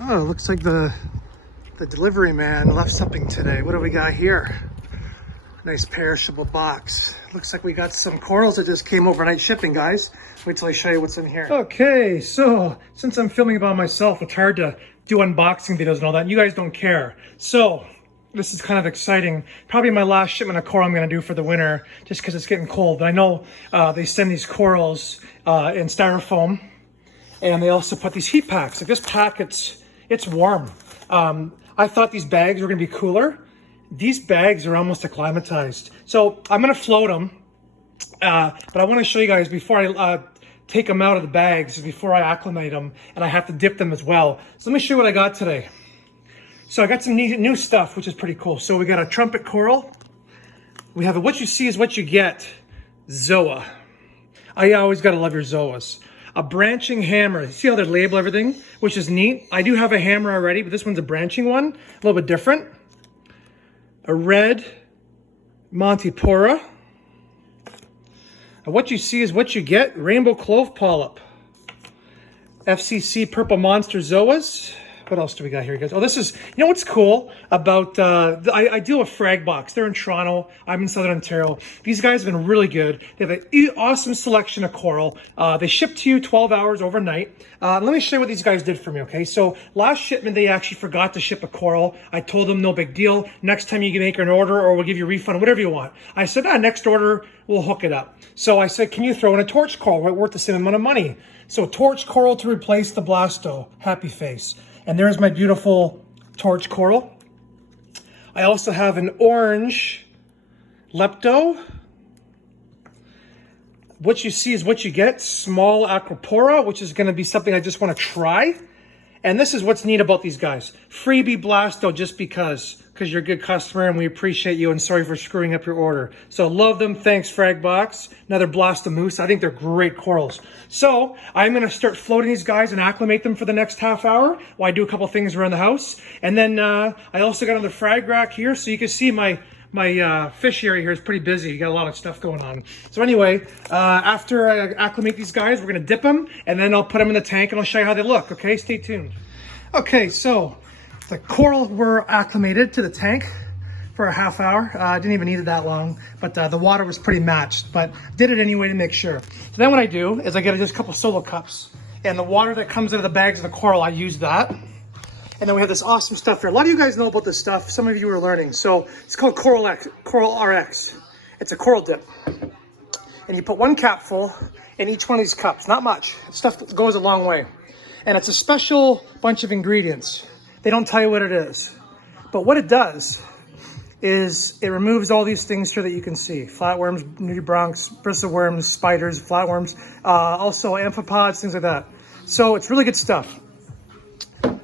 Oh, looks like the delivery man left something today. What do we got here? Nice perishable box. Looks like we got some corals that just came overnight shipping, guys. Wait till I show you what's in here. Okay, so since I'm filming by myself, it's hard to do unboxing videos and all that. And you guys don't care. So this is kind of exciting. Probably my last shipment of coral I'm going to do for the winter, just because it's getting cold. But I know they send these corals in styrofoam, and they also put these heat packs. Like this pack, it's warm. I thought these bags were going to be cooler. These bags are almost acclimatized. So I'm going to float them, but I want to show you guys before I take them out of the bags, before I acclimate them, and I have to dip them as well. So let me show you what I got today. So I got some new stuff, which is pretty cool. So we got a trumpet coral. We have a what you see is what you get Zoa. I always got to love your Zoas. A branching hammer. See how they label everything, which is neat. I do have a hammer already, but this one's a branching one, a little bit different. A red Montipora. What you see is what you get. Rainbow clove polyp. FCC purple monster zoas. What else do we got here, guys? Oh, this is, you know what's cool about, I deal with Frag Box. They're in Toronto. I'm in Southern Ontario. These guys have been really good. They have an awesome selection of coral. They ship to you 12 hours overnight. Let me show you what these guys did for me, okay? So last shipment, they actually forgot to ship a coral. I told them no big deal. Next time you can make an order or we'll give you a refund, whatever you want. I said, next order, we'll hook it up. So I said, can you throw in a torch coral worth the same amount of money? So torch coral to replace the blasto. Happy face. And there's my beautiful torch coral. I also have an orange lepto. What you see is what you get. Small acropora, which is going to be something I just want to try. And this is what's neat about these guys. Freebie blasto just because you're a good customer and we appreciate you and sorry for screwing up your order. So love them. Thanks, Frag Box. Another blastomoose. I think they're great corals. So I'm going to start floating these guys and acclimate them for the next half hour while I do a couple things around the house. And then I also got another frag rack here so you can see my fish area here is pretty busy. You got a lot of stuff going on. So anyway, after I acclimate these guys, we're going to dip them and then I'll put them in the tank and I'll show you how they look. Okay, stay tuned. Okay, so the coral were acclimated to the tank for a half hour. I didn't even need it that long, but the water was pretty matched, but did it anyway to make sure. So then what I do is I get just a couple solo cups and the water that comes out of the bags of the coral, I use that. And then we have this awesome stuff here. A lot of you guys know about this stuff. Some of you are learning. So it's called Coral RX. It's a coral dip. And you put one capful in each one of these cups. Not much. Stuff that goes a long way. And it's a special bunch of ingredients. They don't tell you what it is. But what it does is it removes all these things here that you can see. Flatworms, nudibranchs, bristleworms, spiders, flatworms, also amphipods, things like that. So it's really good stuff.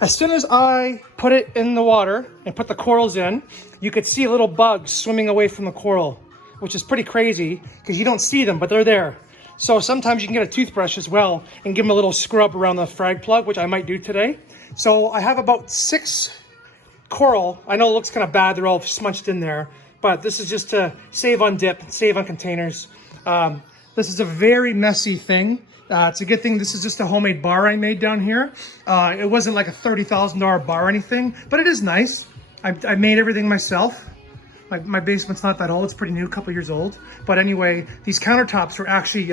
As soon as I put it in the water and put the corals in, you could see little bugs swimming away from the coral, which is pretty crazy because you don't see them, but they're there. So sometimes you can get a toothbrush as well and give them a little scrub around the frag plug, which I might do today. So I have about 6 coral. I know it looks kind of bad. They're all smunched in there, but this is just to save on dip, save on containers. This is a very messy thing. It's a good thing this is just a homemade bar I made down here. It wasn't like a $30,000 bar or anything, but it is nice. I made everything myself. My basement's not that old. It's pretty new, a couple years old. But anyway, these countertops are actually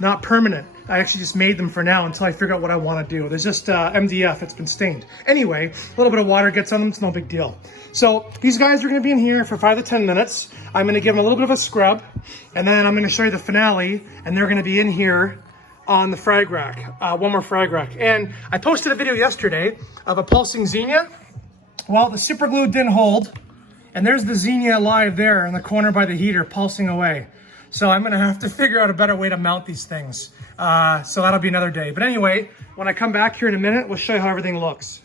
not permanent. I actually just made them for now until I figure out what I want to do. There's just MDF, it's been stained. Anyway, a little bit of water gets on them, it's no big deal. So these guys are going to be in here for 5 to 10 minutes. I'm going to give them a little bit of a scrub, and then I'm going to show you the finale, and they're going to be in here on the frag rack, one more frag rack. And I posted a video yesterday of a pulsing xenia. Well, the super glue didn't hold, and there's the xenia alive there in the corner by the heater pulsing away. So I'm gonna have to figure out a better way to mount these things. So that'll be another day. But anyway, when I come back here in a minute, we'll show you how everything looks.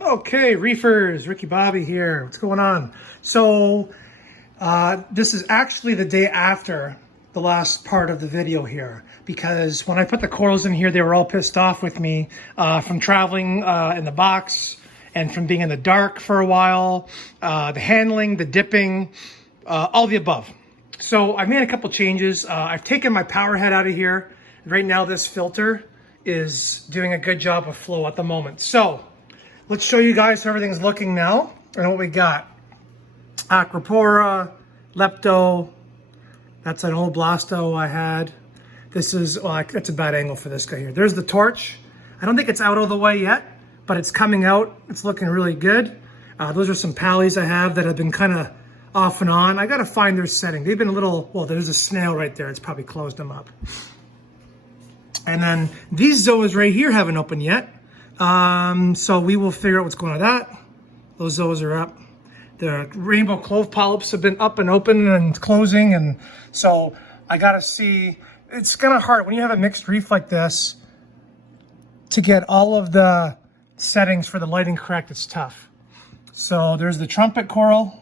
Okay, reefers, Ricky Bobby here. What's going on? So this is actually the day after the last part of the video here, because when I put the corals in here, they were all pissed off with me from traveling in the box and from being in the dark for a while, the handling, the dipping, all the above. So I've made a couple changes. I've taken my power head out of here. Right now this filter is doing a good job of flow at the moment. So let's show you guys how everything's looking now and what we got. Acropora, Lepto, that's an old Blasto I had. This is, well, that's a bad angle for this guy here. There's the torch. I don't think it's out of the way yet, but it's coming out. It's looking really good. Those are some Pallies I have that have been kind of off and on. I got to find their setting. They've been a little, well, there's a snail right there. It's probably closed them up. And then these Zoas right here haven't opened yet. So we will figure out what's going on with that. Those Zoas are up. The rainbow clove polyps have been up and open and closing. And so I got to see, it's kind of hard when you have a mixed reef like this to get all of the settings for the lighting correct. It's tough. So there's the trumpet coral.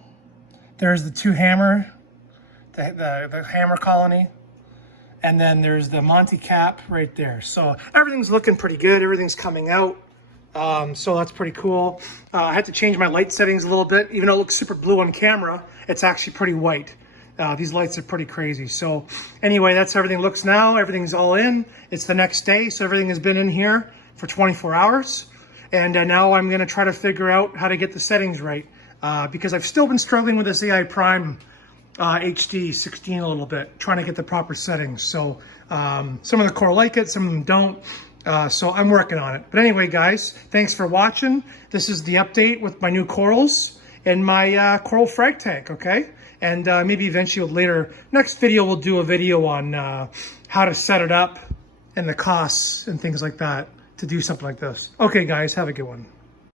There's the two hammer, the hammer colony. And then there's the Monty cap right there. So everything's looking pretty good. Everything's coming out. So that's pretty cool. I had to change my light settings a little bit. Even though it looks super blue on camera, it's actually pretty white. These lights are pretty crazy. So anyway, that's how everything looks now. Everything's all in. It's the next day, so everything has been in here for 24 hours. And now I'm gonna try to figure out how to get the settings right because I've still been struggling with this AI Prime HD 16 a little bit, trying to get the proper settings. So some of the coral like it, some of them don't. So I'm working on it. But anyway, guys, thanks for watching. This is the update with my new corals and my coral frag tank, okay? And maybe eventually later, next video, we'll do a video on how to set it up and the costs and things like that to do something like this. Okay, guys, have a good one.